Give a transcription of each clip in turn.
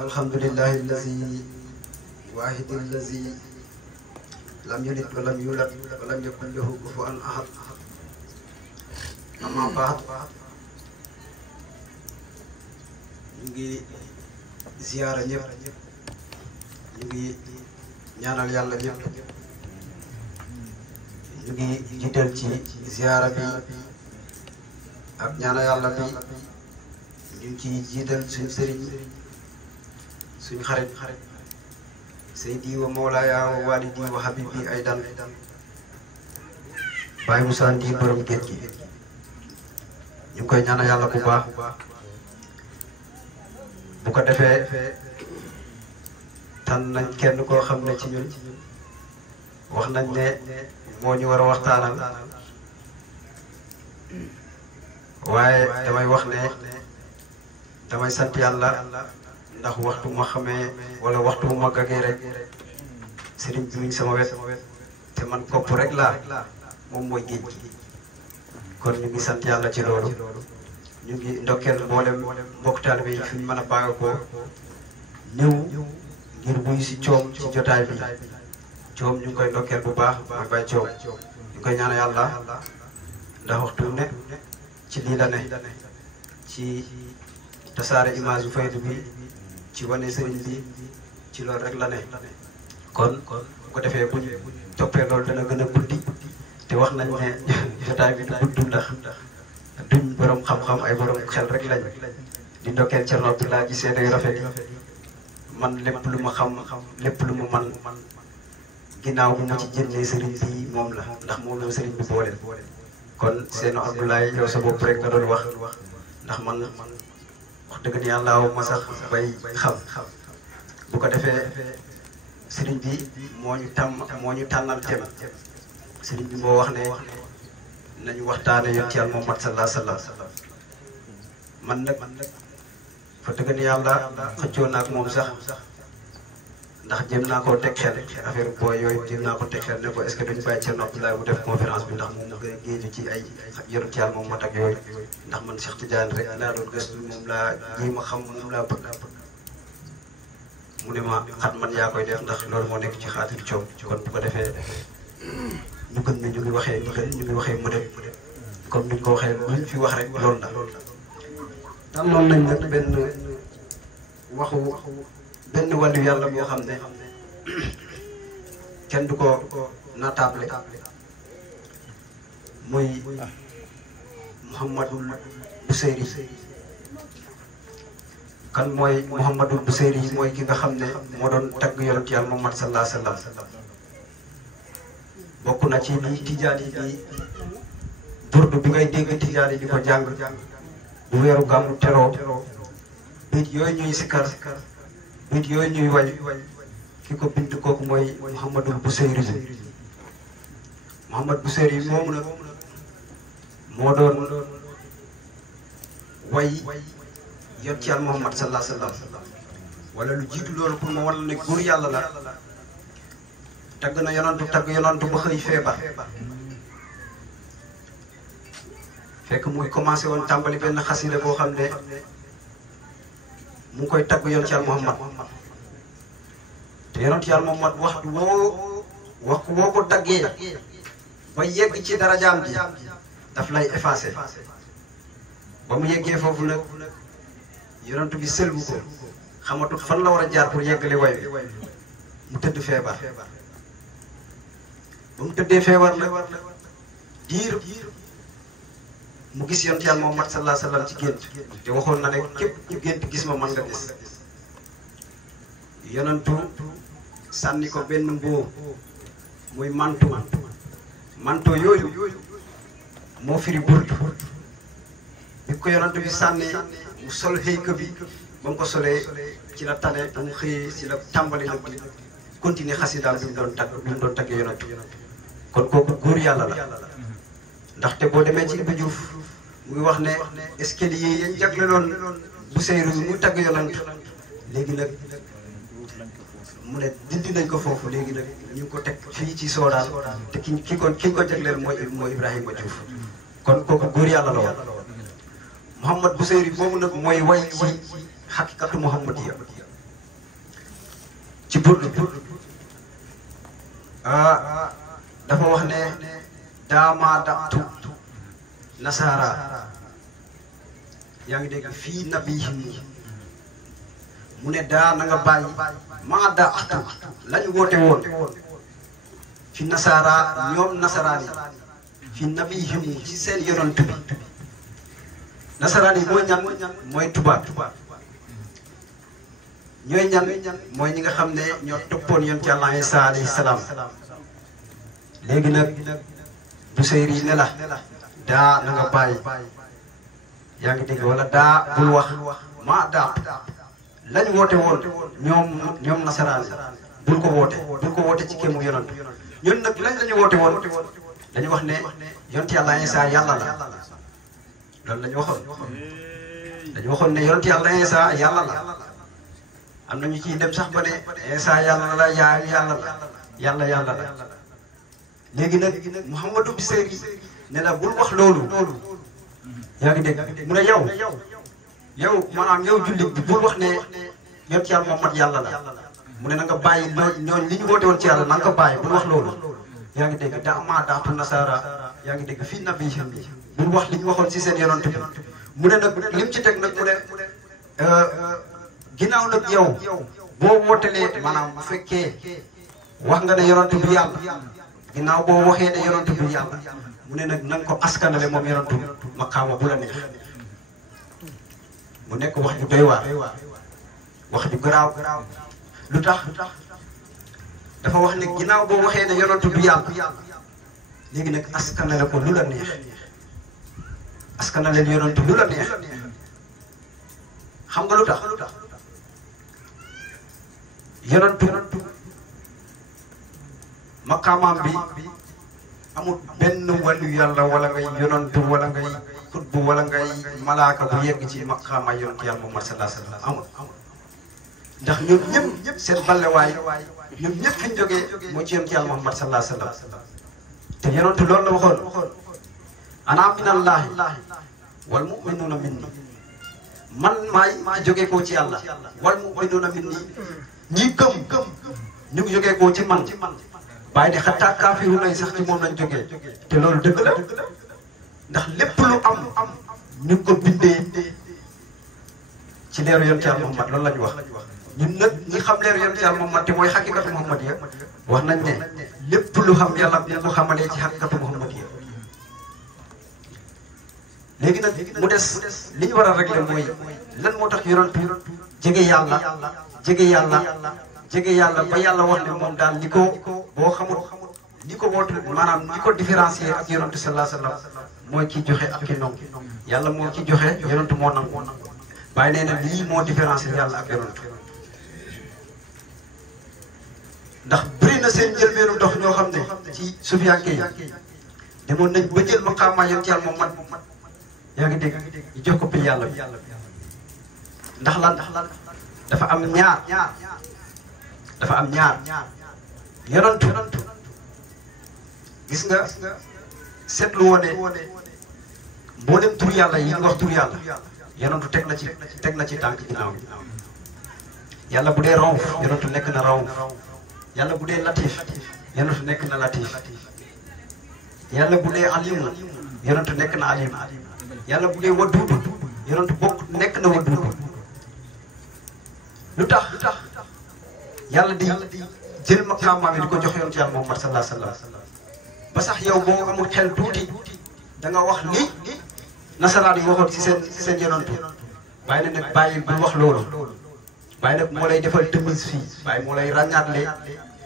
alhamdulillahi allazi wahid allazi lam yalid wa lam yulad wa lam yakun lahu kufuwan ahad. Amma ba'd, ñu ngi ziyaara ñëpp, ñu ngi ñaanal yàlla ñëpp, ñu ngi jiital ci ziyaara bi ak ñaanal yàlla bi ñu ngi ciy jiital suñu sëriñ suñu xarit Seydi wa Mawlaaya wa walidi wa habibi aydan Baye Moussa Ndy borom géej gi. ñu ngi koy ñaanal yàlla bu baax bu ko defee tànn nañ kenn koo xam ne ci ñun wax nañ ne moo ñu war a waxtaanal, waaye damay wax ne damay sant yàlla ndax waxtu ma xamee wala waxtu ma gagee rek sëriñ bi mi sama wet te man kopp rek laa moom mooy géej gi. kon ñu ngi sant yàlla ci loolu, ñu ngi ndokkeel mboolem mbokk taalibe yi fi ñu mën a bàyyi ko ñëw ngir buy si coom ci jotaay bi. coom ñu ngi koy ndokkeel bu baax mooy bay coom ñu ngi koy ñaan yàlla ndax waxtu ne ci lii la ne, ci tasaare image yu faydu bi, ci wane sëriñ bi, ci loolu rek la ne. kon bu ko defee buñ toppee loolu dana gën a guddi, te wax nañ ne jotaay bi du gudd ndax duñ borom xam-xam ay borom xel rek lañ. di ndokkeel Thierno Abdoulaye ci seede yu rafet yi, man lépp lu ma xam lépp lu ma man ginnaaw bu ma ci jëndee sëriñ bi moom la, ndax moom la sëriñ bi booleel. kon Thierno Abdoulaye yow sa bopp rek nga doon wax, ndax man wax dëgg yàlla ma sax bay xam. bu ko defee sëriñ bi moo ñu tànnal tem. sëriñ bi moo wax ne nañu waxtaane yonent Yàlla Muhammad sallallahu alayhi wa sallam. man nag fa dëgg yàlla xëccoo naa ak moom sax, ndax jëm naa koo teg xel affaire booy yooyu, jëm naa ko teg xel ne ko est-ce que duñu bàyyi Thierno Abdoulaye mu def conférence bi, ndax moom mu gën a géeju ci ay yonent Yàlla Muhammad ak yooyu. ndax man Cheikh Tidiane rek laa doon gëstu, moom laa jéem a xam, moom laa bëgg. mu ne ma xat man yaa koy def, ndax loolu moo nekk ci xaatir coom. kon bu ko defee ñu gën ne ñu ngi waxee mu dem comme ni ñu ko waxee luñ fi wax rek loolu la. tànnoon nañ nag benn wàllu yàlla boo xam ne kenn du ko naataable, muy Mouhamadul Busayri. kan mooy Mouhamadul Busayri mooy ki nga xam ne moo doon tagg yonent Yàlla Muhammad sallallahu alayhi wa sallam. bokk na ci li tijaan yi di burdu bi ngay dégg tijaan yi di ko jàng bu weeru gàmmu teroo, biit yooyu ñuy sikkar, biit yooyu ñuy way, ki ko bind kooku mooy Mouhamadul Busayri. Mouhamad Busayri moomu nag moo doon way yonent Yàlla Muhammad sallallahu alayhi wa sallam. wala lu jiitu loolu pour ma wan ne góor yàlla la. tagg na yonantu ba xëy feebar, fekk muy commencé woon tàmbali benn xasida boo xam ne mu ngi koy tagg yonent Yàlla Muhammad. te yonent Yàlla Muhammad waxtu woo ko taggee ba yegg ci darajaam ji daf lay effacé. ba mu yeggee foofu nag yonantu bi sëlbu ko, xamatul fan la war a jaar pour yeggale way bi, mu tëdd feebar. ba mu tëddee feebar nag diir mu gis yonent Yàlla Muhammad sallallahu alayhi wa sallam ci gént, te waxoon na ne képp ku gént gis ma mën nga gis. yonentu sànni ko benn mbóo muy manto yooyu moo firi burdu. bi ko yonentu bi sànni mu sol xëyka bi, ba mu ko solee ci la tane, ba mu xëyee ci la tàmbali nag di continuer xasidaam bi mu doon tagg yonentu. kon kooku góor yàlla la, ndaxte boo demee ci Ibou Diouf muy wax ne escalier yi jagleloon Busayri mu tagg yonent, léegi nag mu ne dindi nañ ko foofu, léegi nag ñu ngi ko teg fii ci Soodaan, te ki ko jagleel mooy Ibrahima Diouf. kon kooku góor yàlla la woon. Mouhamad Busayri moomu nag mooy way ci xaqiqatu Muhammadiya ci burdu dafa wax ne daamaa daqtu nasaara yaa ngi dégg fii nabihim mu ne daa na nga bàyyi maa daqtu lañu woote woon fi nasaara ñoom nasaraan yi fi nabihim ci seen yonent bi nasaraan yi mooy ñan mooy tubaab ñooy ñan mooy ñi nga xam ne ñoo toppoon yonent Yàlla Isaa alayhi salaam léegi nag Busayri ne la daa na nga bàyyi yaa ngi dégg wala daa bul wax maa daa lañ woote woon ñoom nasaraan yi bul ko woote ci kéemu yonent ñun nag lañ la ñu woote woon dañu wax ne yonent Yàlla Isaa yàlla la loolu la ñu waxoon dañu waxoon ne yonent Yàlla Isaa yàlla la am na ñu ciy dem sax ba ne Isaa yàlla la yàlla la yàlla la léegi nag Mouhamadou Busayri ne la bul wax loolu yaa ngi dégg mu ne yow maanaam yow jullit bi bul wax ne yonent Yàlla Muhammad yàlla la mu ne na nga bàyyi ñooñ li ñu woote woon ci yàlla na nga bàyyi bul wax loolu yaa ngi dégg daa daatu nasaara yaa ngi dégg fii nabihim bi bul wax li ñu waxoon ci seen yonent bi mu ne nag lim ci teg nag mu ne ginnaaw nag yow boo wootelee maanaam bu fekkee wax nga ne yonent bi yàlla ginnaaw boo waxee ne yonent bi yàlla mu ne nag na nga ko askanale moom yonent maqaama bu la neex mu nekk wax ju doy waar wax ju garaaw lu tax dafa wax ne ginnaaw boo waxee ne yonent bi yàlla léegi nag askanale ko lu la neex askanale yonent lu la neex xam nga lu tax yonent maqaamaam bi amul benn wàllu yàlla wala ngay yonent wala ngay xutbu wala ngay malaaka bu yegg ci maqaama yonent yàlla Muhammad sallallahu alayhi wa sallam amul ndax ñoom ñëpp seen ballewaay ñoom ñëpp fi ñu jógee moo ci yonent yàlla Muhammad sallallahu alayhi wa sallam te yonent loolu la waxoon ana minallahi wal mu'minuuna minni man maay jógee koo ci yàlla wal mu'minuuna minni ñi gëm ñu ngi jógee koo ci man bàyyi ne xataa kaafiru nay sax ci moom lañ jógee te loolu dëgg la ndax lépp lu am ñu ngi ko bindee ci leeru yonent yàlla Muhammad loolu la ñu wax ñun nag ñi xam leeru yonent yàlla Muhammad te mooy xaqiqatu Muhammad ya wax nañ ne lépp lu xam yàlla ñu ko xamalee ci xaqiqatu Muhammad ya léegi nag mu des li ñu war a régler mooy lan moo tax yonent jege yàlla ba yàlla wax ne moom daal li ko boo xamul li ko woote maanaam li ko différencier ak yonent sallallahu alayhi wa sallam mooy ki joxe ak ki nangu yàlla moo ci joxe yonent moo nangu bàyyi nee na lii moo différencier yàlla ak yonent ndax bëri na seen njëlbeenu dox ñoo xam ne ci sufiyanke yi demoon nañ ba jël maqaama yonent yàlla moom man yaa ngi dégg ñu jox ko pi yàlla bi ndax lan dafa am ñaar yonent gis nga seetlu woone mboolem tur yàlla yi ñu wax tur yàlla yonent teg na ci tànk ginnaaw bi yàlla bu dee rawf yonent nekk na rawf yàlla bu dee latif yonent nekk na latif yàlla bu dee alim yonent nekk na alim yàlla bu dee waduud yonent nekk na waduud lu tax yàlla di jël maqaama bi di ko jox yonent yàlla Muhammad sallallahu alayhi wa sallam ba sax yow boo amul xel tuuti da nga wax li nasaraan yi waxoon ci seen yonent bàyyi na nag bàyyi bu wax loolu bàyyi nag moo lay defal tëmis fii bàyyi moo lay ràññaatle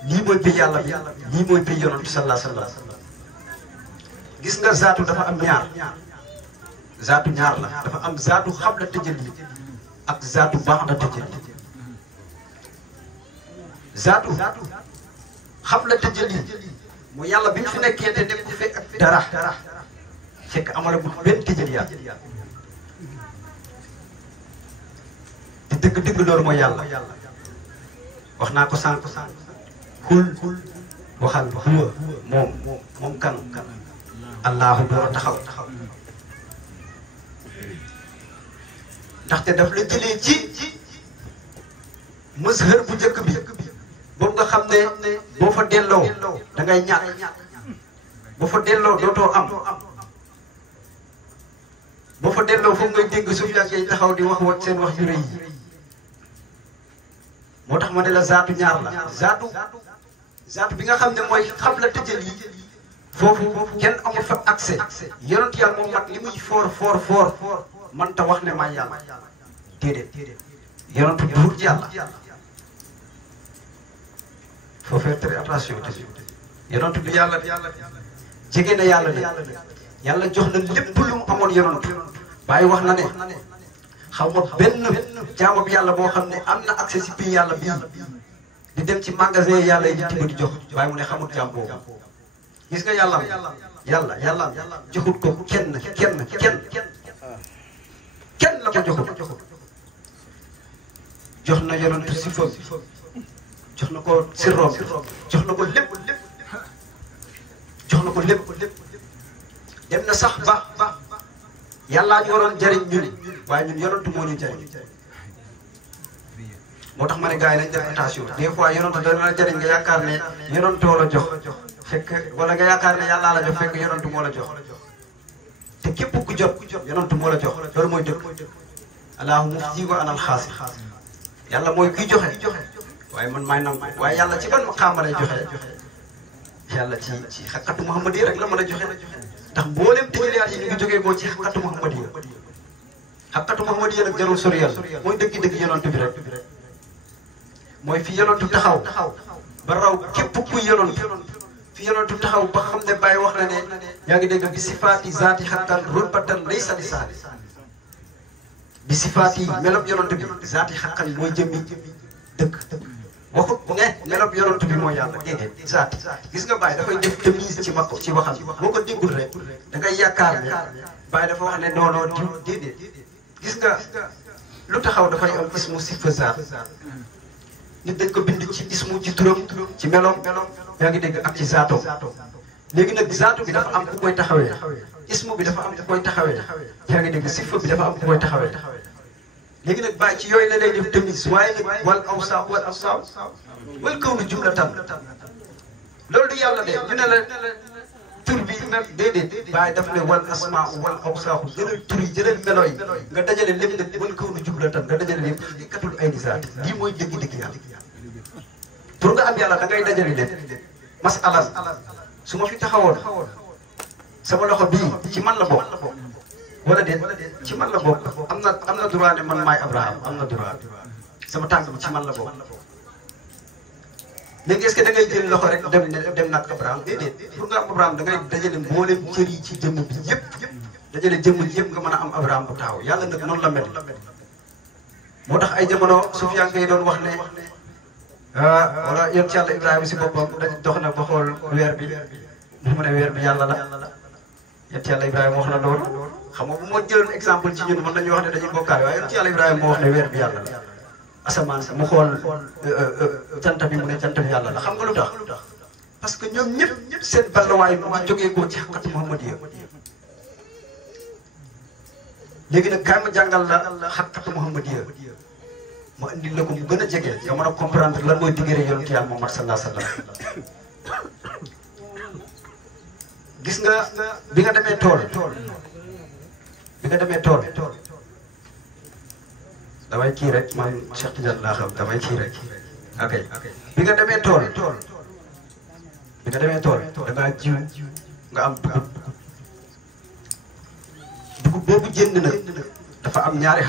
lii mooy pay yàlla bi lii mooy pay yonent sallallahu alayhi wa sallam gis nga zaatu dafa am ñaar la dafa am zaatu xabla tajalli ak zaatu ba'da tajalli zaatu xabla tajalli mu yàlla bi ñu fi nekkee te nekk fekk ak dara fekk amalagul benn tajalliyaat te dëgg loolu mooy yàlla wax naa ko sànq xul waxal huwa moom kan allahu door a taxaw ndaxte daf la jëlee ci mazhar bu njëkk bi boobu nga xam ne boo fa delloo da ngay ñàkk boo fa delloo dootoo am boo fa delloo foofu ngay dégg suuf yaa ngi taxaw di wax seen wax yu rëy yi moo tax ma ne la zaatu ñaar la zaatu bi nga xam ne mooy xam la tëjal yi foofu kenn amul fa accès yonent yàlla moom mat li muy foor man ta wax ne maa yàlla déedéet yonent buur yàlla faut faire très attention yonent bi yàlla jege na yàlla de yàlla jox na lépp lu mu amoon yonent bàyyi wax na ne xaw ma benn jaamu bi yàlla boo xam ne am na accès si bii yàlla bii di dem ci magasin yàlla yi di tibb di jox waaye mu ne xamul jaam boobu gis nga yàlla joxut ko kenn la ko joxut jox na yonent si fam jox na ko sirroom jox na ko lépp dem na sax ba yàllaa ñu waroon jariñ ñun waaye ñun yonent moo ñu jariñ moo tax ma ne gars yi nañ def attention des fois yonent dana la jariñ nga yaakaar ne yonentoo la jox fekk wala nga yaakaar ne yàllaa la jox fekk yonent moo la jox te képp ku jot yonent moo la jox loolu mooy dëgg allahu mufti wa anal xaasi yàlla mooy kuy joxe waaye man maay nangu waaye yàlla ci ban maqaama lay joxe yàlla ci xakkatu Muhammad yi rek la mën a joxe ndax mboolem tëjaliyaat yi ñu ngi jógee koo ci xakkatu Muhammad yi xakkatu Muhammad yi nag jarul sori yàlla mooy dëgg yonent bi rek mooy fi yonentu taxaw ba raw képp kuy yonent fi yonentu taxaw ba xam ne Baye wax na ne yaa ngi dégg bi sifaati zaati xakkan rutbatan laysa li saati bi sifaati melob yonent bi zaati xakkan mooy jëmmi dëgg waxut ne melob yonent bi mooy yàlla déedéet zaati gis nga Baye dafay def demise ci waxam boo ko déggul rek da ngay yaakaar ne Baye dafa wax ne non déedéet gis nga lu taxaw dafay am ismu sifa zaat nit dañ ko bind ci ismu ci turam ci meloom yaa ngi dégg ak ci zaatom léegi nag zaatu bi dafa am ku koy taxawee ismu bi dafa am ku koy taxawee yaa ngi dégg sifa bi dafa am ku koy taxawee léegi nag Baye ci yooyu la lay def demise waaye nag wal awsaaw wal kawnu jumlatan loolu du yàlla de ñu ne la tur bi nag déedéet Baye daf ne wal asmaa wal awsaaxu jëlal tur yi jëlal melo yi nga dajale lépp nag wal kawnu jumlatan nga dajale lépp katul ay di zaati lii mooy dëgg-dëgg yàlla pour nga am yàlla da ngay dajale lépp masalan su ma fi taxawoon sama loxo bii ci man la bokk wala déet ci man la bokk am na droit ne man maay Abraham am na droit sama tànk bi ci man la bokk léegi est-ce que da ngay jël loxo rek dem nag Abraham déedéet pour nga am Abraham da ngay dajale mboolem cër yi ci jëmm bi yëpp dajale jëmm ji yëpp nga mën a am Abraham bu taxaw yàlla nag noonu la mel moo tax ay jamono Sufyaan ngay doon wax ne wala yéen ci yàlla Ibrahima si boppam dañ dox na ba xool weer bi mu ne weer bi yàlla la yéen ci yàlla Ibrahima wax na loolu xam nga bu ma jëloon exemple ci ñun mën nañu wax ne dañuy bokkaale waaye yéen ci yàlla Ibrahima moo wax ne weer bi yàlla la asamaan sa mu xool cant bi mu ne cant bi yàlla la xam nga lu tax parce que ñoom ñëpp seen balluwaay mu ngi jógee koo ci xaqatu Muhammadiya léegi nag kaay ma jàngal la xaqatu Muhammadiya ma indi la ko mu gën a jege nga mën a comprendre lan mooy diggante yonent Yàlla Muhammad sallallahu alayhi wa sallam gis nga bi nga demee tool damay kii rek man Cheikh Tidiane laa xam damay kii rek ok bi nga demee tool da ngaa jiw nga am dugub boobu jënd nag dafa am ñaari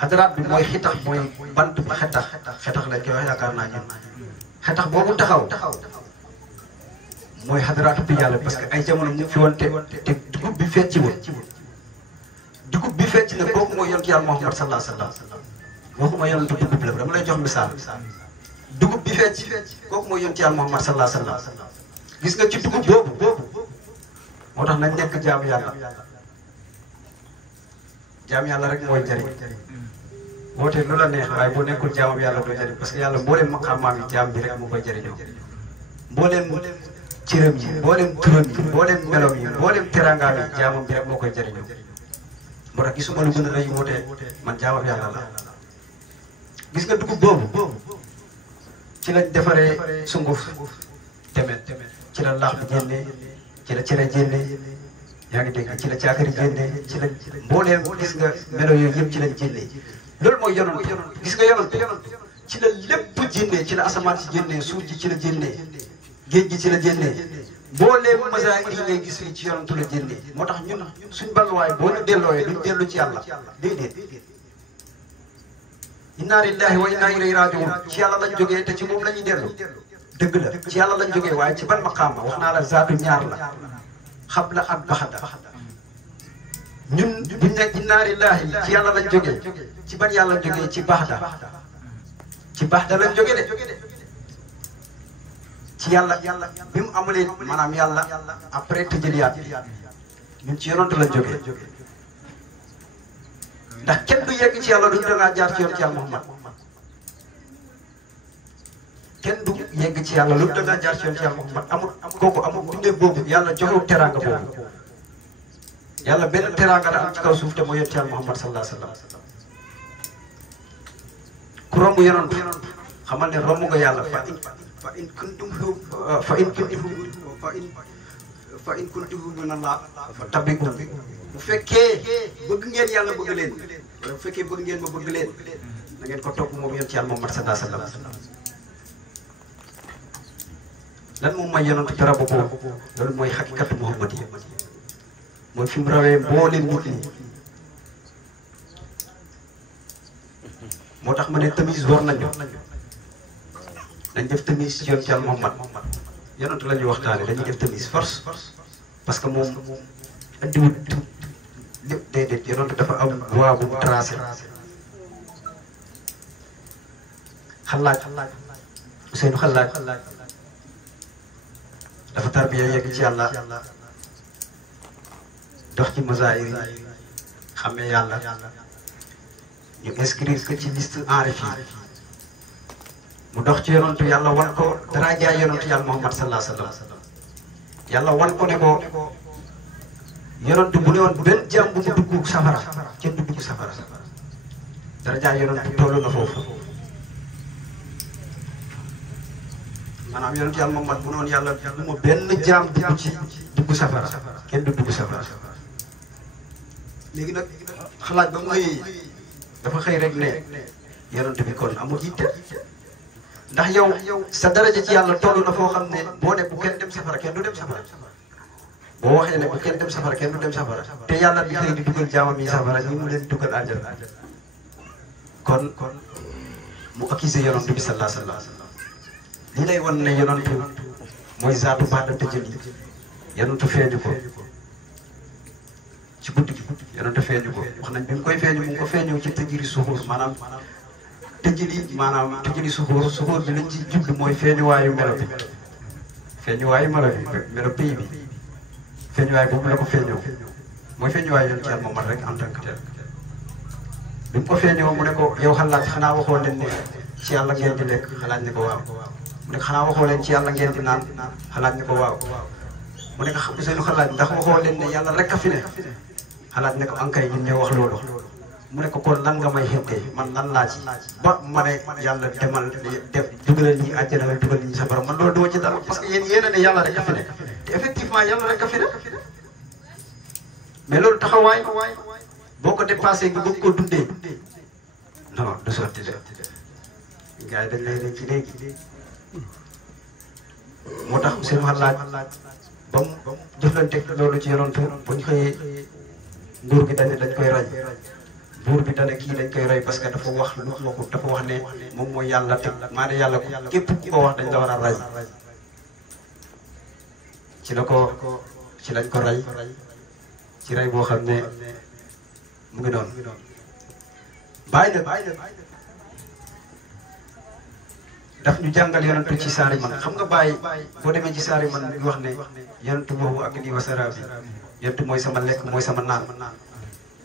xadaraat bi mooy xitax mooy bant bi xetax lañ koy wax yaakaar naa ñun xetax boobu taxaw mooy xadaraatu bi yàlla parce que ay jamono ñu fi woon te dugub bi fecciwul dugub bi fecc nag kooku mooy yonent Yàlla Muhammad sallallahu alayhi wa sallam waxuma yonentu dugub la dama lay jox misaal dugub bi fecc kooku mooy yonent Yàlla Muhammad sallallahu alayhi wa sallam gis nga ci dugub boobu moo tax nañ nekk jaamu yàlla rek mooy jëriñ woote lu la neex waaye boo nekkul jaamu yàlla doo jëriñ parce que yàlla mbooleem maqaamaam yi jaam bi rek mu koy jëriñoo mbooleem cëram yi mbooleem turam yi mbooleem meloom yi mbooleem teraangaam yi jaamam bi rek moo koy jëriñoo moo tax gisuma lu gën a rëy wootee man jaamam yàlla la. gis nga dugub boobu ci lañ defaree sunguf temet ci la laax bi génnee ci la cere génnee yaa ngi dégg ci la caakari génnee ci la mbooleem gis nga melo yooyu yëpp ci lañ génnee loolu mooy yonant gis nga yonant ci la lépp génnee ci la asamaan si génnee suuf ji ci la génnee géej gi ci la génnee mbooleem masaayir yi ngay gis fii ci yonantu la génnee moo tax ñun suñ balluwaay boo ñu dellooyee duñ dellu ci yàlla déedéet inna lillahi wa inna ilayhi raji'un ci yàlla lañ jógee te ci moom la ñuy dellu dëgg la ci yàlla lañ jógee waaye ci ban maqaama wax naa la zaatu ñaar la xabla ak baxda ñun buñ ne inna lillahi ci yàlla lañ jógee ci ban yàlla jógee ci baxda lañ jógee de ci yàlla bi mu amulee maanaam yàlla après tëjëliyaat ñun ci yonent lañ jógee ndax kenn du yegg ci yàlla du dangaa jaar ci yoon ci yàlla Muhammad kenn du yegg ci yàlla lu dangaa jaar ci yoon ci yàlla Muhammad amul kooku amul bindee boobu yàlla joxewu teraanga boobu yàlla benn teraanga la am ci kaw suuf te mooy yoon ci yàlla Muhammad sallallahu alayhi wa sallam ku romb yonent xamal ne romb nga yàlla fa in kuntum min Allah fa tabi'un bu fekkee bëgg ngeen yàlla bëgg leen wala bu fekkee bëgg ngeen ma bëgg leen da ngeen ko topp moom yoon ci yàlla Muhammad sallallahu alayhi wa sallam lan moom mooy yonent dara boobu loolu mooy xaqiqatu Muhammad yi mooy fi mu rawee mbooleem nit ñi moo tax ma ne tamis war nañu dañ def tamis ci yoon ci yàlla Muhammad yonent la ñuy waxtaane dañuy def tamis force parce que moom andiwut lépp déedéet yonent dafa am voie bu mu tracé xalaat Ousseynou xalaat dafa tarbiya yegg ci yàlla dox ci masaayir yi xamee yàlla ñu inscrire ko ci liste enrichi mu dox ci yonantu yàlla wan ko dara jaay yonantu yàlla Muhammad sallallahu alayhi wa sallam yàlla wan ko ne ko yonantu bu ne woon benn jaam bu mu dugg safara kenn du dugg safara dara jaay yonantu toll na foofu maanaam yonantu yàlla Muhammad bu ne woon yàlla bu ma benn jaam dugg ci dugg safara kenn du dugg safara léegi nag xalaat ba muy dafa xëy rek ne yonantu bi kon amul yitte ndax yow sa daraja ci yàlla toll na foo xam ne boo ne bu kenn dem safara kenn du dem safara boo waxee ne bu kenn dem safara kenn du dem safara te yàlla bi xëy di dugal jaamam yi safara ñi mu leen dugal àjjana kon mu accusé yonantu bi sallallahu alayhi wa sallam li lay wan ne yonantu mooy zaatu baada tëjëli yonantu feeñu ko ci guddi gi yonantu feeñu ko wax nañ bi mu koy feeñu mu ngi ko feeñu ci tëjëri suxuur maanaam tëjëli suxuur bi lañ ci jublu mooy feeñuwaayu melo bi feeñuwaayu melo bi melo pays bi feeñuwaay boobu la ko feeñoo mooy feeñuwaayu yoon ci yàlla Muhammad rek en tant que tel bi mu ko feeñoo mu ne ko yow xalaat xanaa waxoo leen ne ci yàlla ngeen di lekk xalaat ne ko waaw mu ne ko xanaa waxoo leen ci yàlla ngeen di naan xalaat ne ko waaw mu ne ko xam seenu xalaat ndax waxoo leen ne yàlla rek a fi ne xalaat ne ko ankay ñun ñoo wax loolu mu ne ko kon lan nga may xettee man lan laa ci ba ma ne yàlla demal def dugalal ñi àjjana wala dugal ñi safara man loolu duma ci dara parce que yéen a ne yàlla rek a fi ne te effectivement yàlla rek a fi ne mais loolu taxawaay boo ko dépassé nga bëgg koo dundee non du sotti de gars yi dañ lay ne ci léegi moo tax seen xalaat ba mu jëflanteeg loolu ci yonantu bu ñu xëyee nguur gi dañ koy rey buur bi dana kii dañ koy rey parce que dafa wax lu waxut dafa wax ne moom mooy yàlla teg maa ne yàlla képp ku ko wax dañ la war a rey ci lañ ko rey ci rey boo xam ne mu ngi noonu bàyyi na daf ñu jàngal yonantu ci saari man xam nga bàyyi boo demee ci saari man ñu wax ne yonantu boobu ak lii wasara bi yonantu mooy sama lekk mooy sama naan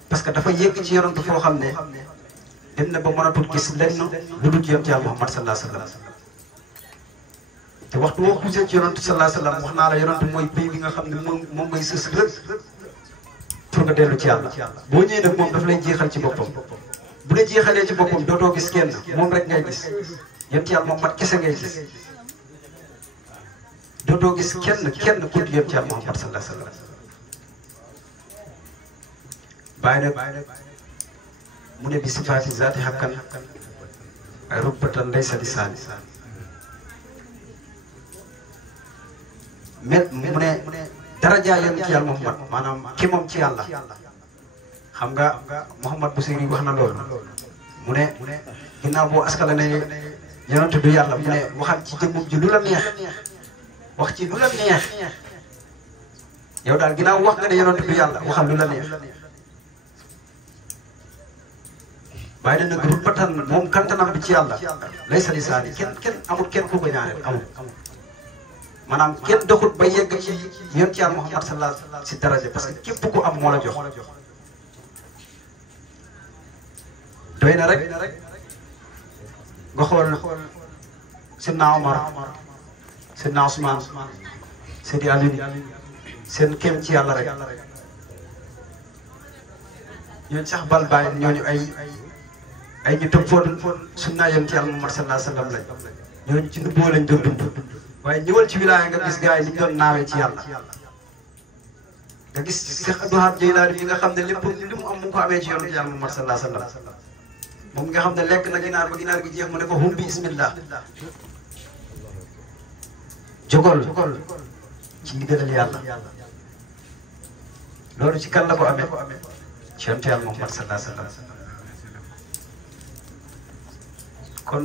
parce que dafa yegg ci yonantu foo xam ne dem na ba mënatul gis lenn lu dul ci yonantu yàlla Muhammad sallallahu alayhi wa sallam te waxtu woo xusee ci yonantu sallallahu alayhi wa sallam wax naa la yonantu mooy pays bi nga xam ne moom ngay sës rëkk pour nga dellu ci yàlla boo ñëwee nag moom daf lay jeexal ci boppam bu la jeexalee ci boppam dootoo gis kenn moom rek ngay gis yonent yàlla Muhammad kese ngay gis dootoo gis kenn ku dul yonent yàlla Muhammad sallallahu alayhi wa sallam bàyyi nag mu ne bi sifaati zaati hakkan ay rubbatan laysa lisaani mu ne daraja yonent yàlla Muhammad maanaam ki moom ci yàlla xam nga Muhammad Busiri wax na loolu mu ne ginnaaw boo askala ne yonent du yàlla mu ne waxal ci jëmmum ji lu la neex wax ci lu la neex yow daal ginnaaw wax nga ne yonent du yàlla waxal lu la neex waaye nag rubbatan moom kantanam bi ci yàlla lay sa lisaani kenn amul kenn ku ko ñaaneel amul maanaam kenn doxut ba yegg ci yonent yàlla Muhammad sallallahu alayhi wa sallam si daraja parce que képp ku am moo la jox doy na rek nga xool Seydina Omar Seydina Ousmane Seydi Aliou seen kéem ci yàlla rek ñooñu sax bal bàyyi ñooñu ay ñu toppoon sunna yonent yàlla Muhammad sallallahu alayhi wa sallam lañ ñooñu ci nubboo lañ doon dund waaye ñëwal ci wilaaya nga gis gars yi ni ñu doon naawee ci yàlla nga gis Cheikh Abdou Wahab Jeylaani bi nga xam ne lépp li mu am mu ngi ko amee ci yonent yàlla Muhammad sallallahu alayhi wa sallam moom nga xam ne lekk na ginaar ba ginaar gi jeex mu ne ko hum bi bismillah jogol ci ndigalal yàlla loolu ci kan la ko amee ci yonent yàlla Muhammad sallallahu alayhi wa sallam kon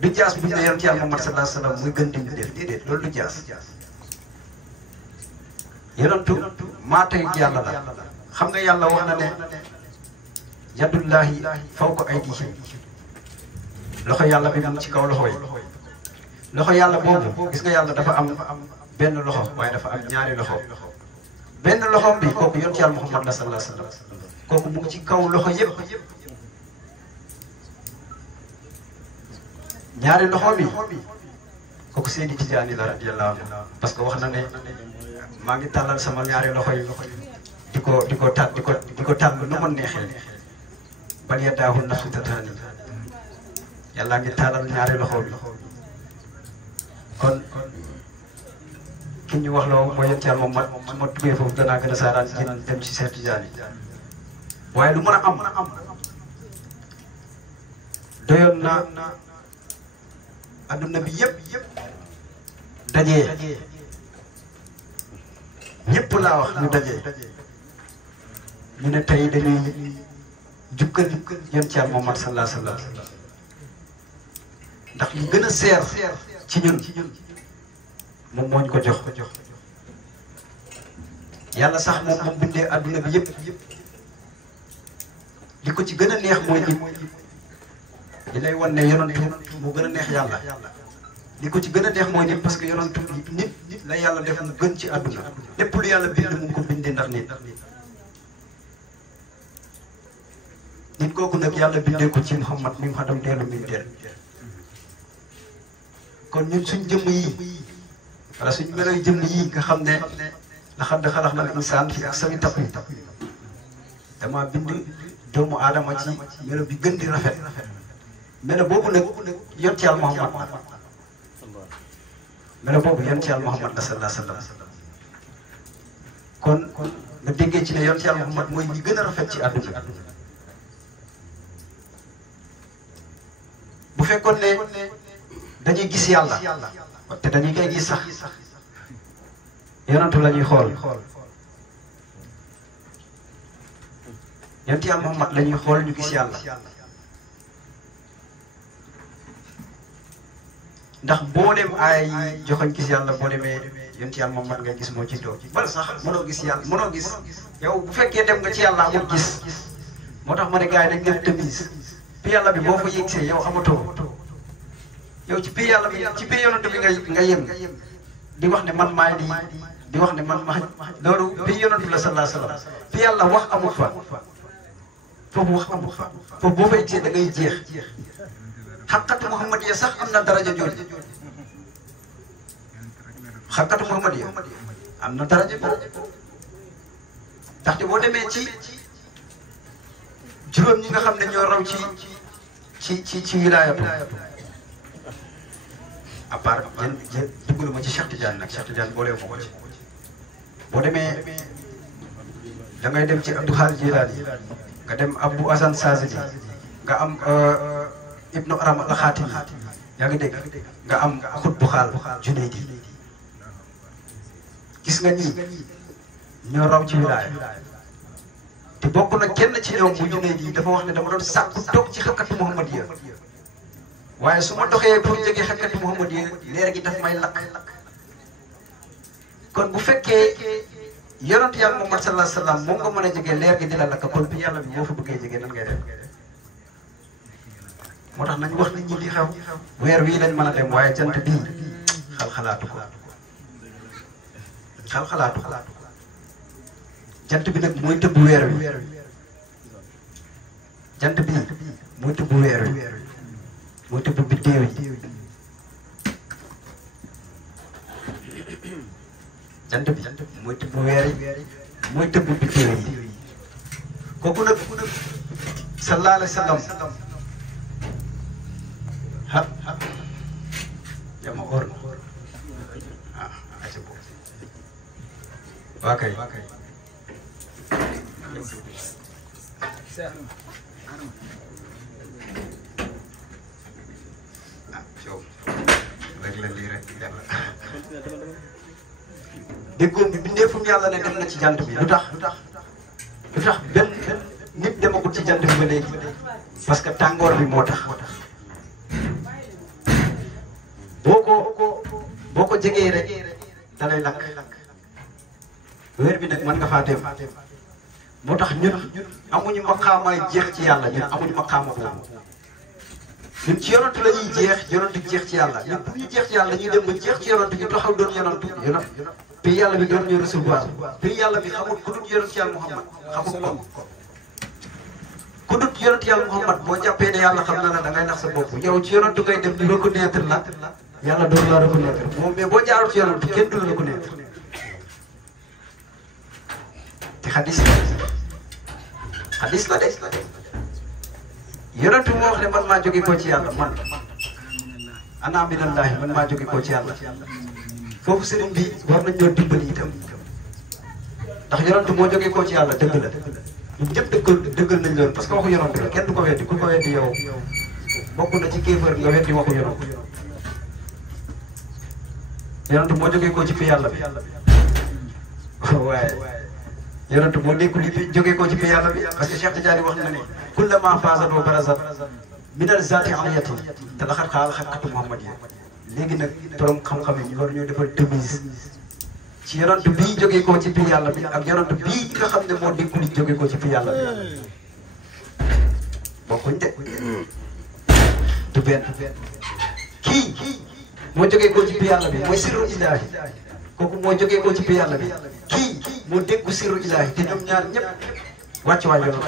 du jaas bu ñu ne yonent yàlla Muhammad sallallahu alayhi wa sallam muy gën di ñu def déedéet loolu du jaas yonentu maa tey yàlla la xam nga yàlla wax na ne yadullahi fawqa aydihim loxo yàlla bi mu ci kaw loxo yi loxo yàlla boobu gis nga yàlla dafa am benn loxo waaye dafa am ñaari loxo benn loxoom bi kooku yonent yàlla Muhammad la sallallahu alayhi wa sallam kooku mu ngi ci kaw loxo yëpp ñaari loxo bi kooku Seydi Tijaani la radiyallahu anhu parce que wax na ne maa ngi tàllal sama ñaari loxo yi di ko tàll nu mu neexee bal yadaahu mabsuutataani yàlla ngi tàllal ñaari loxo bi kon ki ñu wax loo mooy yonent yàlla moom su ma duggee foofu danaa gën a saaraan génn dem ci Seydi Tijaani waaye lu mën a am doyoon na adduna bi yëpp dajee ñëpp laa wax ñu dajee ñu ne tey dañuy jukkal yonent yàlla Muhammad sallallahu alayhi wa sallam ndax li gën a seer ci ñun moom moo ñu ko jox yàlla sax moom bindee adduna bi yëpp li ko ci gën a neex mooy nit li lay wan ne yonantu moo gën a neex yàlla li ko ci gën a neex mooy nit parce que yonantu nit la yàlla def mu gën ci àdduna lépp lu yàlla bind mu ngi ko bindee ndax nit kooku nag yàlla bindee ko ci Muhammad mi mu xadam deelu min deel kon ñun suñ jëmm yi wala suñ meloy jëmm yi nga xam ne laqad xalaqnal insaana fii ahsani taqwiim dama bind doomu aadama ci melo bi gën di rafet melo boobu nag yonent yàlla Muhammad melo boobu yonent yàlla Muhammad sallallahu alayhi wa sallam kon nga déggee ci ne yonent yàlla Muhammad mooy li gën a rafet ci àdduna bu fekkoon ne dañuy gis yàlla te dañuy koy gis sax yonentu la ñuy xool yonent yàlla Muhammad la ñuy xool ñu gis yàlla ndax boo dem ay joxoñ gis yàlla boo demee yonent yàlla Muhammad nga gis moo ci toog bal sax mënoo gis yàlla mënoo gis yow bu fekkee dem nga ci yàlla amul gis moo tax ma ne gars yi dañ def tamise bi yàlla bi boo fa yëgsee yow amatoo yow ci biir yàlla bi ci biir yonent bi nga yem di wax ne man maay di wax ne man maay loolu biir yonent la sallallahu alayhi wa sallam bi yàlla wax amul fa foofu wax amul fa foofu boo fa yëgsee da ngay jeex xaqatu Muhammad ya sax am na daraja jooju xaqatu Muhammad ya am na daraja boobu ndaxte boo demee ci juróom ñi nga xam ne ñoo raw ci wilaayatu à part yéen duggalu ma ci Cheikh Tidiane nag Cheikh Tidiane boolewu ma ko ci boo demee da ngay dem ci Abdou Khadir Jilaani nga dem Abou Hassan Sazili nga am Ibnu Aram al-Khatimi yaa ngi dégg nga am Xutbu Xaal Junaydi gis nga ñii ñoo raw ci wilaaya te bokk na kenn ci ñoom bu Junaydi dafa wax ne dama doon sàkku toog ci xekkati Muhammadiya waaye su ma doxee pour jege xekkati Muhammadiya leer gi daf may lakk kon bu fekkee yonent yàlla Muhammad sallallahu alayhi wa sallam moom nga mën a jege leer gi di la lakk kon bi yàlla bi boo fa bëggee jege nan ngay def moo tax nañu wax nit ñi li xew weer wii lañ mën a dem waaye jant bii xalaatu ko xalaatu ko jant bi nag mooy tëbb weer wi jant bii mooy tëbb weer wi mooy tëbb biddéew yi jant bi mooy tëbb weer yi mooy tëbb biddéew yi kooku nag sallallahu alayhi wa sallam yaa ma or na aca bo waa kay yow rek la lii rek yàlla déggoom bi bindeefum yàlla ne dem na ci jant bi lu tax benn nit demagul ci jant bi ba léegi parce que tàngoor bi moo tax boo ko jegee rek da lay lakk weer bi nag mën nga faa dem moo tax ñun amuñu maqaamaay jeex ci yàlla ñun amuñu maqaama boobu ñun ci yonantu la ñuy jeex ci yàlla ñun pour ñu jeex ci yàlla ñuy dem ba jeex ci yonantu ñu taxaw doon yonantu puis yàlla bi doon ñu recevoir puis yàlla bi xamul ku dut yonantu yàlla Muhammad xamul ko ku dut yonantu yàlla Muhammad boo jàppee ne yàlla xam na la da ngay nax sa bopp yow ci yonantu ngay dem di reconnaître la yàlla doon la reconnaître moom mais boo jaarul ci yonantu kenn du la reconnaître te xadis la de yonantu moo wax ne man maa jóge koo ci yàlla man ana minallahi man maa jóge koo ci yàlla foofu sëriñ bi war nañ ñoo dimbali itam ndax yonantu moo jóge koo ci yàlla dëgg la ñun ñëpp dëggal nañ loolu parce que waxu yonantu la kenn du ko weddi ku ko weddi yow bokk na ci kéefër nga weddi waxu yonantu yonantu moo jóge koo ci fi yàlla bi waaye yonantu moo nekkul li fi jóge koo ci fi yàlla bi parce que Cheikh Tidiane wax na ne kullama faazat wa barazat minal zaati aliyatin te la xat xatu Muhammadiya léegi nag borom xam-xam yi ñu war ñoo defal demise ci yonantu bii jóge koo ci fi yàlla bi ak yonantu bii nga xam ne moo nekkul li jóge koo ci fi yàlla bi bokkuñ de du benn kii moo jógee koo ci bi yàlla bi mooy sirru ilaahi kooku moo jógee koo ci bi yàlla bi kii moo déggu sirru ilaahi te ñoom ñaar ñëpp wàcc waay yonant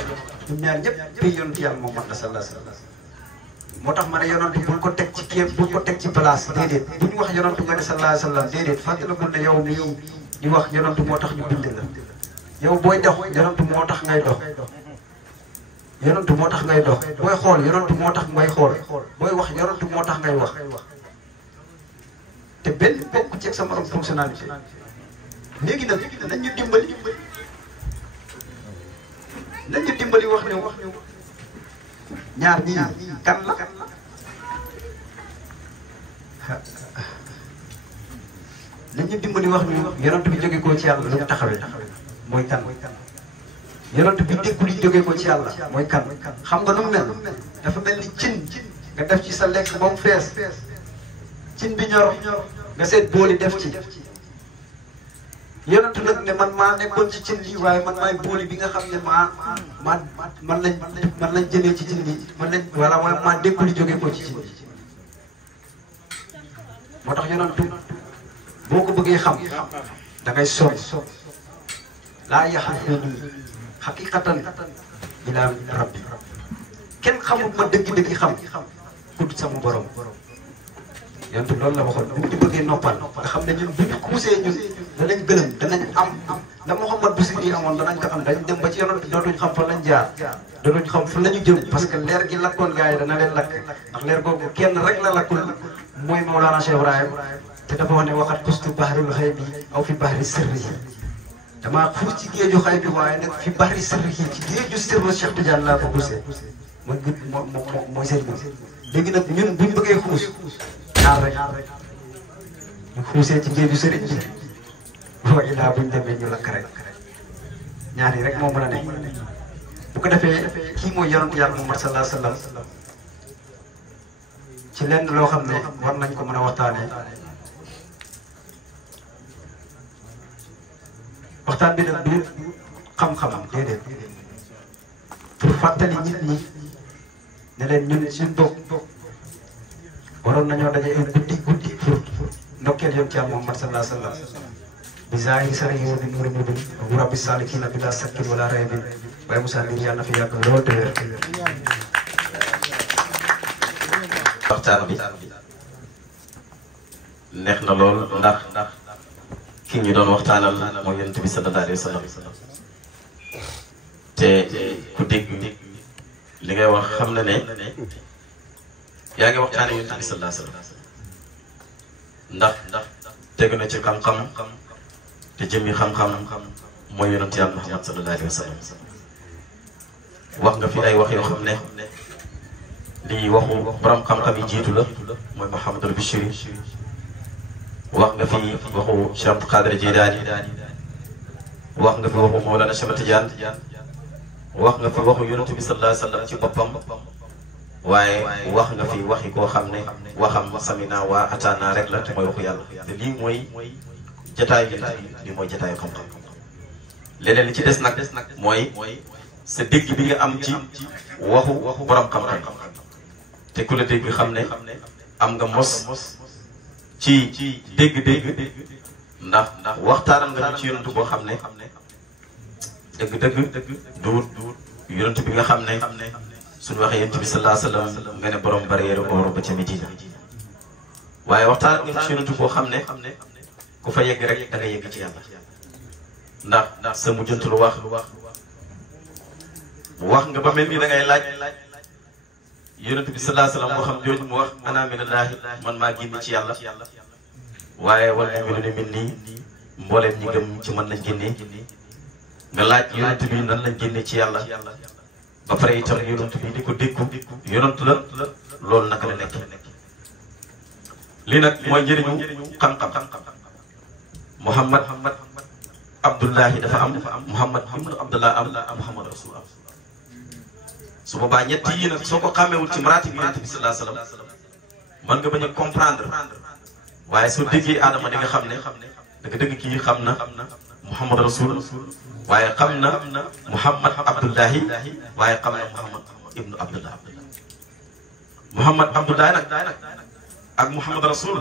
ñoom ñaar ñëpp bi yonant yàlla moom mat na sallallahu alayhi wa sallam moo tax ma ne yonant bul ko teg ci kéem bul ko teg ci place déedéet bu ñu wax yonant nga ne sallallahu alayhi wa sallam déedéet fàttalikul ne yow mii di wax yonant moo tax ñu bind la yow booy dox yonant moo tax ngay dox yonantu moo tax ngay dox booy xool yonantu moo tax ngay xool booy wax yonantu moo tax ngay wax te benn bokk ci ak sa morom fonctionnalité léegi nag nañ ñu dimbali wax ne ñaar ñii kan la nañ ñu dimbali wax ñu yonantu bi jóge koo ci yàlla lu mu taxawee mooy kan yonent bi déggul yi jógee ko ci yàlla mooy kan xam nga nu mu mel dafa mel ni cin nga def ci sa lekk ba mu fees cin bi ñor nga seet booli def ci yonent nag ne man maa nekkoon ci cin bi waaye man maay booli bi nga xam ne man lañ jëlee ci cin bi man lañ voilà mooy maa déggul yi jógee ko ci cin bi moo tax yonent boo ko bëggee xam da ngay sori laa yaxafuni xaqiqatan ilaa rabbi kenn xamul ma dëgg-dëgg xam ku dul sama borom yonent loolu la waxoon bu ñu bëggee noppal nga xam ne ñun bu ñu kuusee ñun danañ gëlëm danañ am la Mouhamad Busiri amoon danañ ko am dañ dem ba ci yonent bi dootuñ xam fan lañ jaar dootuñ xam fan la ñu jëm parce que leer gi lakkoon gars yi dana leen lakk ndax leer googu kenn rek la lakkul mooy Mawlana Cheikh Ibrahim te dafa wax ne waxat kustu bahril xëy bi aw fi bahri sirri damaa xuus ci géeju xëy bi waaye nag fi bahri sirri ci géeju sirru Cheikh Tidiane laa ko xuusee mooy gud mooy sëriñ léegi nag ñun buñ bëggee xuus ñaar rek ñu xuusee ci géeju sëriñ bi wa ilaa buñ demee ñu lakk rek ñaar yi rek moo mën a nekk bu ko defee kii mooy yonent yàlla Muhammad sallallahu alayhi wa sallam ci lenn loo xam ne war nañ ko mën a waxtaanee waxtaan bi nag du xam-xamam déedéet pour fàttali nit ñi ne leen ñun suñ bopp waroon nañoo daje ay guddi pour ndokkeel yonent yàlla Muhammad sallallahu alayhi wa sallam bi zahiri sarihi wa bi nuuri mubin wa rabbi salikina bila sakkin wala raybin waaye Moussa Ndir yàlla na fi yàgg lool te wér. waxtaan bi neex na lool ndax ki ñu doon waxtaanal mooy yonent bi sallallahu alayhi wa sallam te ku dégg li ngay wax xam na ne yaa ngi waxtaane yonent bi sallallahu alayhi wa sallam ndax tegu na ci xam-xam te jëmmi xam-xam mooy yonent yàlla Muhammad sallallahu alayhi wa sallam wax nga fi ay wax yoo xam ne lii waxu borom xam-xam yi jiitu la mooy Mouhamadul Bichri wax nga fi waxu Cheikh Abdou Qadir Jilani wax nga fi waxu Mawlana Cheikh Tidiane wax nga fi waxu yonent bi sallallahu alayhi wa sallam ci boppam waaye wax nga fi waxi koo xam ne waxam samina waa ataana rek la te mooy waxu yàlla te lii mooy jataay bi lii mooy jataayu xam-xam leneen li ci des nag mooy sa dégg bi nga am ci waxu borom xam-xam te ku la dégg xam ne am nga mos ci dégg-dégg ndax waxtaanal nga ñu ci yonent boo xam ne dëgg-dëgg du yonent bi nga xam ne suñu waxee yonent bi sallallahu alayhi wa sallam nga ne borom barrière or ba ca Medina waaye waxtaan nga ci yonent boo xam ne ku fa yegg rek da nga yegg ci yàlla ndax sa mujjantul wax nga ba mel ni da ngay laaj yonent bi sallallahu alayhi wa sallam moo xam jooju mu wax ana minallaahi man maa génn ci yàlla waaye wal mu'minuuna minnii mbooleem ñi gëm ci mën nañ génnee nga laaj yonent bi nan lañ génne ci yàlla ba pare itam yonent bi di ko dékku yonent la loolu naka la nekk lii nag mooy njëriñu xam-xam Muhammad Abdullahi dafa am Muhammad ibnu Abdullah am Muhammad Rasul am su boobaa ñett yi nag soo ko xàmmewul ci maraati bi yonent bi sallallahu alayhi wa sallam mën nga bañ a comprendre waaye soo déggee Adama di nga xam ne dëgg-dëgg kii xam na Muhammad Rasul waaye xam na Muhammad Abdullahi waaye xam na Muhammad ibnu Abdullah Muhammad Abdullahi nag ak Muhammad Rasul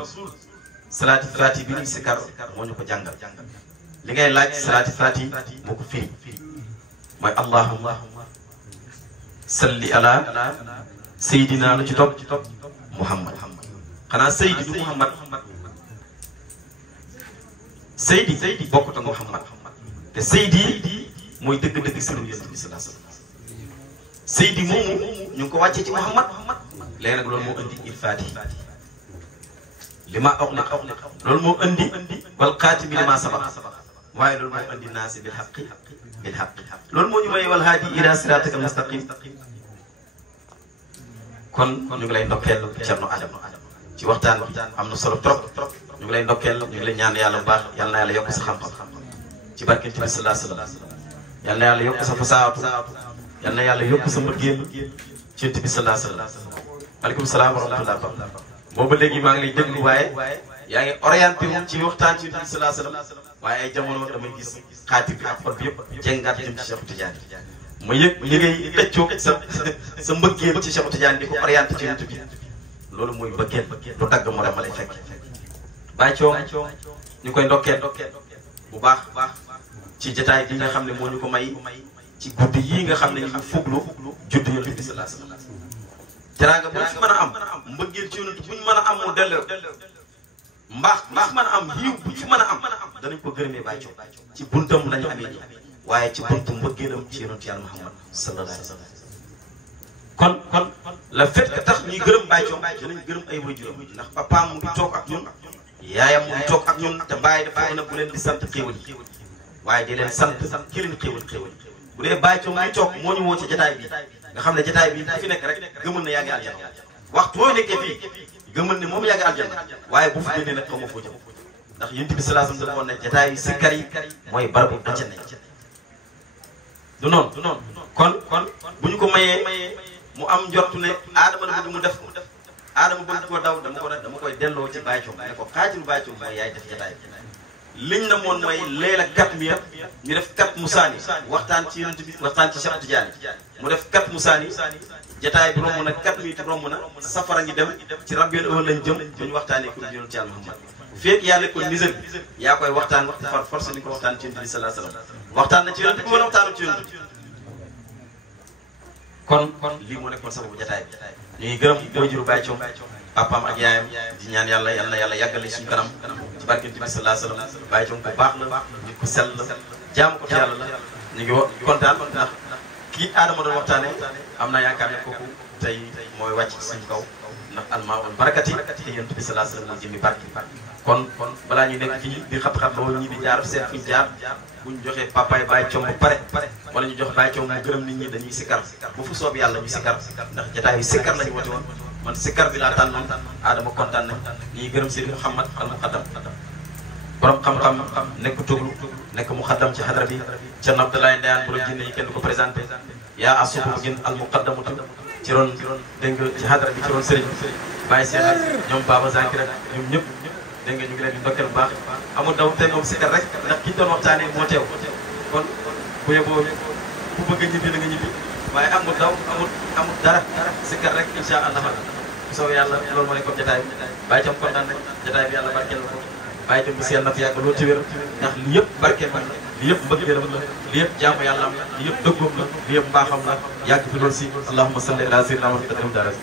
salaati faati bi ñuy sikar moo ñu ko jàngal li ngay laaj salaati faati moo ko firi mooy allahumma salli ala Seydina lu ci topp Muhammad xanaa Seydi du Muhammad Seydi bokkut ak Muhammad te Seydi mooy dëgg-dëgg sëriñ Yonent bi sallallahu alayhi wa sallam Seydi moomu ñu ngi ko wàccee ci Muhammad léegi nag loolu moo indi il faati li ma wax loolu moo indi wal xaatimi li ma sabaq waaye loolu moo indi naasi bil haqqi loolu moo ñu may wal haadi ila siraatika mustaqim kon ñu ngi lay ndokkeel Cerno Adama ci waxtaan bi am na solo trop ñu ngi lay ndokkeel ñu ngi lay ñaan yàlla bu baax yal na yàlla yokk sa xam-xam ci barke bi sallallahu alayhi wa sallam yal na yàlla yokk sa fasaatu yal na yàlla yokk sa mbëggeel ci Yonent bi sallallahu alayhi wa sallam maaleykum salaam wa rahmatullah booba léegi maa ngi lay déglu waaye yaa ngi orienté wu ci waxtaan ci Yonent bi sallallahu alayhi wa sallam waaye ay jamono damay gis xaatir bi ak xol bi yëpp jéngaat jëm ci Cheikh Tidiane ma yëg li ngay dëccoo sa mbëggeel ci Cheikh Tidiane di ko orienté ci Yonent bi loolu mooy mbëggeel lu dagg moo dem ma lay fekk bàyyi coom ñu koy ndokkeel bu baax ci jotaay bi nga xam ne moo ñu ko may ci guddi yii nga xam ne ñu ngi fuglu judd Yonent bi sallallahu alayhi wa sallam teraanga bu ñu mën a am mbëggeel ci Yonent bu ñu mën a am mu delloo mbaax mën a am yiw bu ci mën a am danañ ko gërëmee Baye Thion ci buntam lañu amee nii waaye ci buntu mbëggeelam ci yonent yàlla Muhammad sallallahu alayhi wa sallam kon le fait que tax ñuy gërëm Baye Thion danañ gërëm ay waajuram ndax papaam mu ngi toog ak ñun yaayam mu ngi toog ak ñun te Baye dafa na bu leen di sant xéewal yi waaye di leen sant ki leen xéewal bu dee Baye Thion muy toog moo ñu woo ci jataay bi nga xam ne jataay bi ku fi nekk rek gëmal na yaa ngi aljanna waxtu boo nekkee fii gëmal ne moom yaa ngi aljanna waaye bu fi génnee nag xaw ma foo jëm ndax yonent bi sallallahu alayhi wasallam dafa ne jataay yi sikkar yi mooy barabu aljanna du noonu kon bu ñu ko mayee mu am njortu ne aadama la bëgg mu def ko aadama bëgg koo daw dama koy delloo ci Baye Thion ne ko xaajul Baye Thion mooy yaay def jataay liñ na moon mooy leela kat mi ñu def kat musaani waxtaan ci yonent bi waxtaan ci Cheikh Tidiane mu def kat musaani jataay bi romb na kat mi romb na safara ngi dem ci Rabiul Awwal lañ jëm bu ñu waxtaanee ko yonent Yàlla Muhammad fépp yàlla ko nisër bi yaa koy waxtaan far force ni ko waxtaan ci yonent bi sallallahu alayhi wasallam waxtaan na ci yonent bi wala waxtaanu ci yonent bi kon lii moo nekkoon sababu jataay bi ñuy gërëm waajuru Baye Thion papaam ak yaayam di ñaan yàlla yàlla yàggale suñu kanam ci barke bi sallallahu alayhi wasallam Baye Thion bu baax la nit ku sell la jaamu ko yàlla la ñu ngi kontaan ndax kii Adama doon waxtaane am naa yaakaar ne kooku tey mooy wàcc ci suñu kaw ndax almaa wal barakati te yonent bi sallallahu alayhi wasallam jëmmi barke kon balaa ñu nekk fii di xat-xat loolu ñi di jaar seet fuñ jaar buñ joxee papaay Baye Thion bu pare wala ñu jox Baye Thion mu gërëm nit ñi dañuy sikkar bu fu soob yàlla ñu sikkar ndax jotaay bi sikkar lañu woote woon man sikkar bi laa tànnoon Adama kontaan nañ ñuy gërëm Sëriñ Mouhamad al Muqaddam borom xam-xam nekk tuglu nekk Muqaddam ci xadra bi Cerno Abdoulaye Ndayane borom jinne yi kenn ko présenté yaa asubu gën al Muqaddamatu ci ron dégg nga ci xadra bi ci ron Sëriñ Baye Cheikh ñoom Baba Zakir ak ñoom ñëpp dégg nga ñu ngi leen di ndokkeel bu baax amul daw tey moom sikkar rek ndax ki ñu doon waxtaanee moo teew kon bu yeboo ku bëgg a ñibbi na nga ñibbi waaye amul daw amul dara sikkar rek incha allah soo yàlla loolu moo nekkoon jotaay bi Baye Thion kontaan nañ jotaay bi yàlla barkeel na ko Baye Thion bi si yàlla na fi yàgg loolu ci wér ndax li yëpp barkeel na li yëpp mbëggeelam la li yëpp jaamu yàlla am li yëpp dëggoom la li yëpp mbaaxam la yàgg fi loolu si allahumma salli ala sayyidina Muhammad